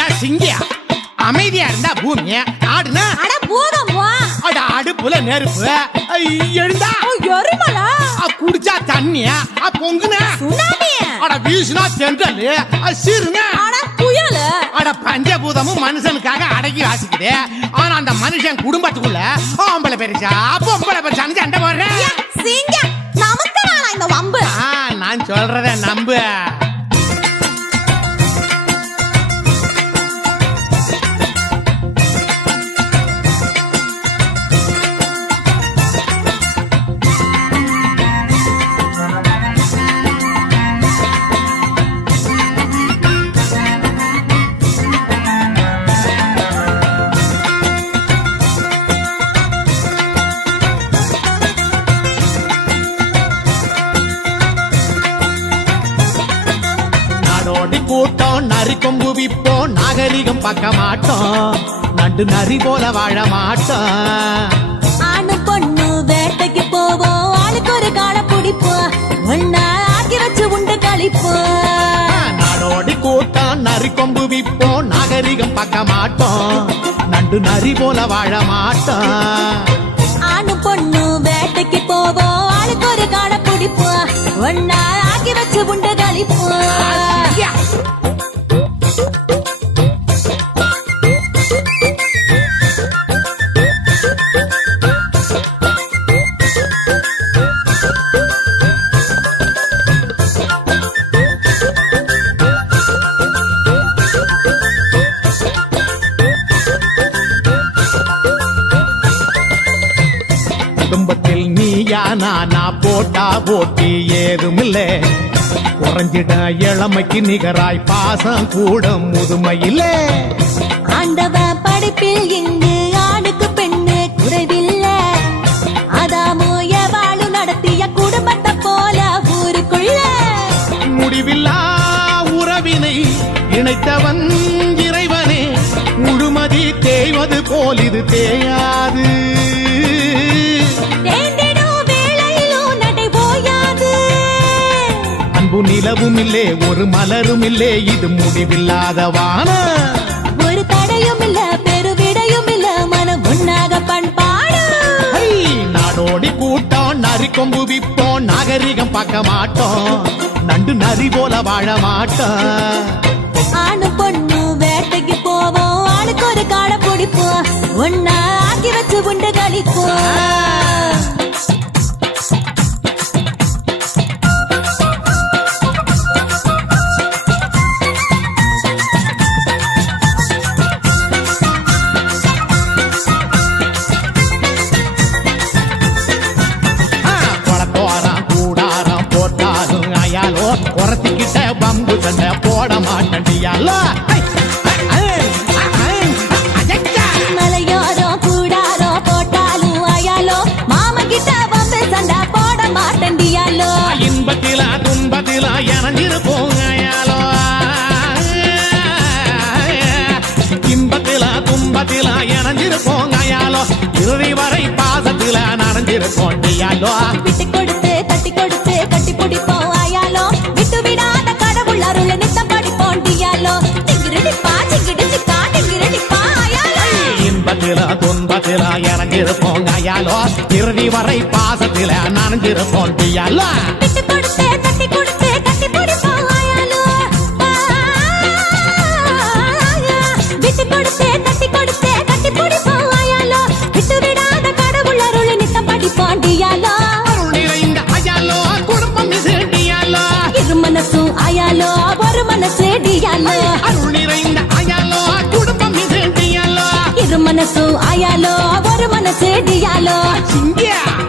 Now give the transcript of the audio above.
ஏன் சிங்கியா அமைதியா இருந்தா பூமி ஆடுனா? அட பூதம் அட அடுப்புல நெருப்பு. எழுந்தா. எருமலா? குடிச்சா தண்ணி அ, பொங்குனா? சுனாமி அட வீசுனா தென்றல். சிறுனா அட புயல். அட பஞ்சபூதமும் மனுஷனுக்காக அடக்கி வாசிக்குது. ஆனா அந்த மனுஷன் குடும்பத்துக்குள்ள ஆம்பளை பெருசா பொம்பளை பெருசான்னு சண்டை போடுறேன் சிங்க நமக்கு வேணாம் இந்த வம்பு. நான் சொல்றத நம்பு. கூட்டம் நரி கொம்பு விப்போம் நாகரிகம் பார்க்க மாட்டோம் நண்டு நரி போல வாழ மாட்டோம். ஆணு பொண்ணு வேட்டைக்கு போவோம். ஆளுக்கு ஒரு காலை பிடிப்போம். ஒன்னா ஆக்கி வச்சு உண்டு கழிப்போம். நாடோடி கூட்டம் நரி கொம்பு விப்போம் நாகரிகம் பார்க்க மாட்டோம் நண்டு நரி போல வாழ மாட்டோம். ஆணு பொண்ணு வேட்டைக்கு போவோம். ஆளுக்கு ஒரு காடை பிடிப்போம். ஒன்னா ஆக்கி வச்சு உண்டு கழிப்போம். Yes! நானா போட்டா போட்டி ஏதுமில்ல. குறைஞ்சிட இளமைக்கு நிகராய் பாசம் கூட முதுமையிலே. ஆண்டவ படிப்பில் இங்கு ஆணுக்கு பெண்ணு குறைவில்ல. அதாமோ எவாளு நடத்திய குடும்பத்தை போல ஊருக்குள்ள. முடிவில்லா உறவினை இணைத்தவன் இறைவனே. முழுமதி தேய்வது போல் இது தேயாது. நிலவும் இல்லே ஒரு மலரும் இல்லே இது முடிவில்லாத வானம் ஒரு தடையும் இல்ல பெருவிடையும் இல்ல மனம் ஒன்னாக பண்பாடு. நாடோடி கூட்டம் நரி கொம்பு விப்போம் நாகரிகம் பார்க்க மாட்டோம். நண்டு நரி போல வாழ மாட்டோம். ஆணு பொண்ணு ஐ, அஜச்சா. மலையோரம் கூடாரோ போட்டாலும் அயாலோ மாமன் கிட்ட வந்து சண்டை போட மாட்டேண்டியாலோ இன்பத்தில துன்பத்தில இறங்கிருப்போம் அயாலோ இன்பத்தில துன்பத்தில இறஞ்சிருப்போம் அயாலோ இறுதி வரை பாசத்தில நனைஞ்சிருப்போம் படிப்போம் டியாலோ அருள் நிறைந்த அயாலோ குடும்பம் இது டியாலோ மனசும் அயாலோ ஒரு மனசு டியாலோ அருள் ஒரு